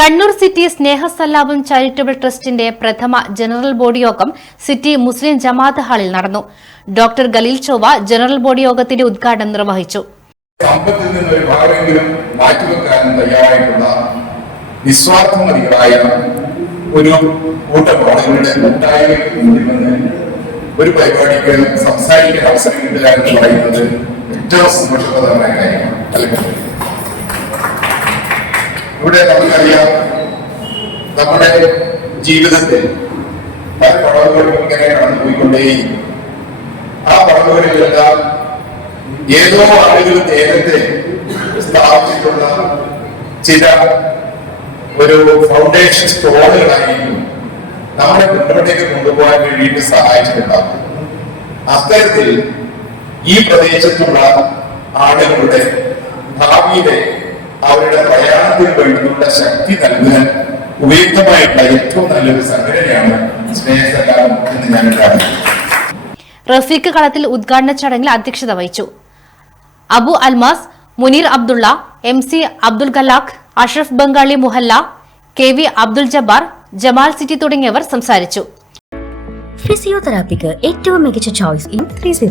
Kannur city സ്നേഹസല്ലാപം charitable ട്രസ്റ്റിന്റെ പ്രഥമ general body യോഗം സിറ്റി മുസ്ലിം ജമാഅത്ത് ഹാളിൽ നടന്നു. ഡോക്ടർ ഖലീൽ ചൊവ്വ ജനറൽ ബോഡി യോഗത്തിന്റെ ഉദ്ഘാടനം നിർവഹിച്ചു. സമ്പത്തിൽ നിന്ന് ഒരു ഭാഗമെങ്കിലും മാറ്റിവെക്കാൻ തയ്യാറായിട്ടുള്ള നിസ്വാർത്ഥമതികളായ ഒരു കൂട്ടം ആളുകളുടെ കൂട്ടായ്മ ഒരു പരിപാടിക്ക് സംസാരിക്കാൻ അവസരം കിട്ടുക എന്ന് പറയുന്നത് ഏറ്റവും സന്തോഷപ്രദമായ കാര്യമാണ്. ഇവിടെ നമുക്കറിയാം, നമ്മുടെ ജീവിതത്തിൽ പല പടവുകളും ഇങ്ങനെ കടന്നുപോയിക്കൊണ്ടേയിരിക്കും. ആ പടവുകളിലെല്ലാം ഏതോ ആളുകൾ നേരത്തെ സ്ഥാപിച്ചിട്ടുള്ള ചില ഒരു ഫൗണ്ടേഷൻ സ്റ്റോണുകളായിരിക്കും നമ്മുടെ മുന്നോട്ടേക്ക് കൊണ്ടുപോകാൻ വേണ്ടിയിട്ട് സഹായിച്ചിട്ടുണ്ടാകും. അത്തരത്തിൽ ഈ പ്രദേശത്തുള്ള ആളുകളുടെ ഭാവിയിലെ അവരുടെ പ്രയാണത്തിന് വേണ്ടിയുള്ള ശക്തി നൽകാൻ ഉപയുക്തമായിട്ടുള്ള ഏറ്റവും നല്ലൊരു സംഘടനയാണ് സ്നേഹസല്ലാപം എന്ന് ഞാൻ കാണുന്നു. റഫീഖ് കളത്തിൽ ഉദ്ഘാടന ചടങ്ങിൽ അധ്യക്ഷത വഹിച്ചു. Abu Almas, Muneer Abdullah, MC Abdul Khalaq, Ashraf Bengali Muhalla, KV Abdul Jabbar, Jamal city തുടങ്ങിയവർ സംസാരിച്ചു. ഫിസിയോതെറാപ്പിക്ക് ഏറ്റവും മികച്ച ചോയ്സ് ഇൻ 30.